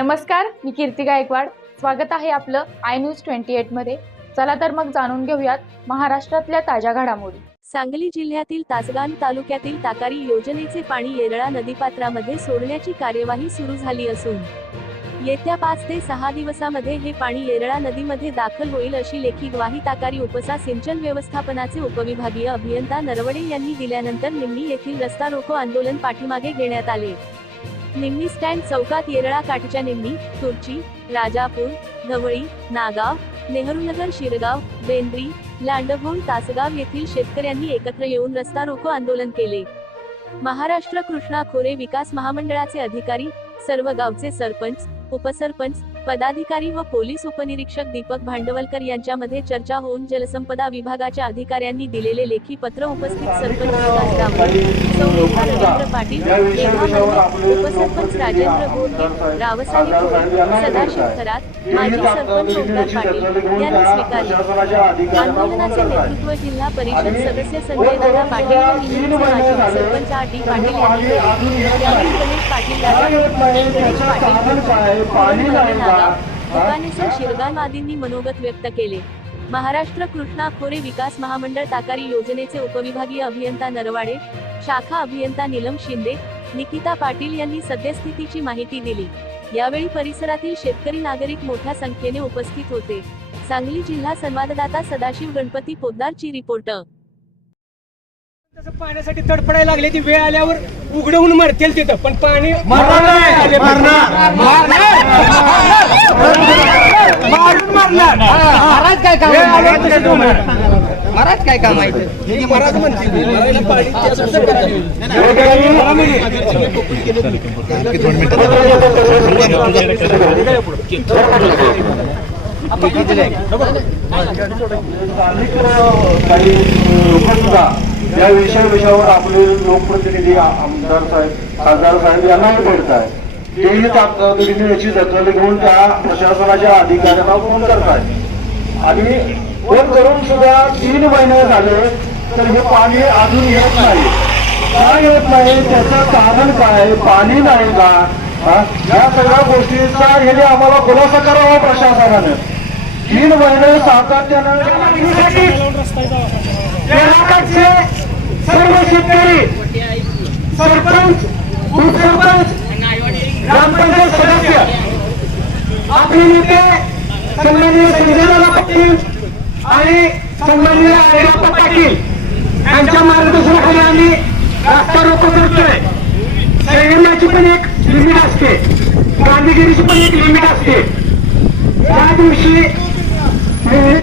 नमस्कार मी कीर्ती गायकवाड. स्वागत आहे आपलं आय न्यूज ट्वेंटी एटमध्ये चला तर मग जाणून घेऊयात महाराष्ट्रातल्या ताज्या घडामोडी. सांगली जिल्ह्यातील तासगान तालुक्यातील ताकारी योजनेचे पाणी येरळा नदीपात्रामध्ये सोडण्याची कार्यवाही सुरू झाली असून येत्या पाच ते सहा दिवसामध्ये हे पाणी येरळा नदीमध्ये दाखल होईल अशी लेखी ग्वाही ताकारी उपसा सिंचन व्यवस्थापनाचे उपविभागीय अभियंता नरवडे यांनी दिल्यानंतर निम्मी येथील रस्ता रोको आंदोलन पाठीमागे घेण्यात आले. निम्मी स्टँड चौकात येरळा काठच्या निम्मी तुर्ची राजापूर धवळी नागाव नेहरूनगर शिरगाव बेंद्री लांडभोण तासगाव येथील शेतकऱ्यांनी एकत्र येऊन रस्ता रोको आंदोलन केले. महाराष्ट्र कृष्णा खोरे विकास महामंडळाचे अधिकारी सर्व गावचे सरपंच उपसरपंच पदाधिकारी व पोलीस उपनिरीक्षक दीपक भांडवलकर यांच्यामध्ये चर्चा होऊन जलसंपदा विभागाच्या अधिकाऱ्यांनी दिलेले लेखी पत्र उपस्थित सरपंच विकास सौरेखा रवींद्र पाटील रेखा उपसरपंच राजेंद्र गोंडे रावसाहेब भोळे, सदाशिव खरात माजी सरपंच ओंकार पाटील यांनी स्वीकारले. आंदोलनाचे नेतृत्व जिल्हा परिषद सदस्य संजय दादा पाटील व माजी सरपंच आर डी पाटील यांनी केले शिरगाव आदींनी मनोगत व्यक्त केले. महाराष्ट्र कृष्णा खोरे विकास महामंडळ ताकारी योजनेचे उपविभागीय अभियंता नरवाडे शाखा अभियंता नीलम शिंदे निकिता पाटील यांनी सद्यस्थितीची माहिती दिली. यावेळी परिसरातील शेतकरी नागरिक मोठ्या संख्येने उपस्थित होते. सांगली जिल्हा संवाददाता सदाशिव गणपती पोद्दारची रिपोर्टर तसं पाण्यासाठी तडपडायला लागले ती वेळ आल्यावर उघडवून मरतील तिथं. पण पाणी मरणार नाही. पाहिजे. मारून मारणार. महाराज काय काम महाराज काय काम आहे. स्थानिक काही लोक या विषय विषयावर आपले लोकप्रतिनिधी आमदार साहेब खासदार साहेब यांना भेटत आहे तेही तातडीने याची दखल घेऊन त्या प्रशासनाच्या अधिकाऱ्यांना फोन करतायत. आणि फोन करून सुद्धा तीन महिने झाले तर हे पाणी अजून येत नाही. का येत नाही? त्याचं कारण काय? पाणी नाही का? या सगळ्या गोष्टीचा ह्याने आम्हाला खुलासा करावा प्रशासनाने. तीन महिने सातत्यानं सर्व शेतकरी सरपंच उपसरपंच ग्रामपंचायत सदस्य आपले नेते सन्माननीय संजयदादा पाटील आणि सन्माननीय अनिलप्पा पाटील यांच्या मार्गदर्शनाखाली आम्ही रस्ता रोको करतोय. संयमाची पण एक लिमिट असते. गांधीगिरीची पण एक लिमिट असते. त्या दिवशी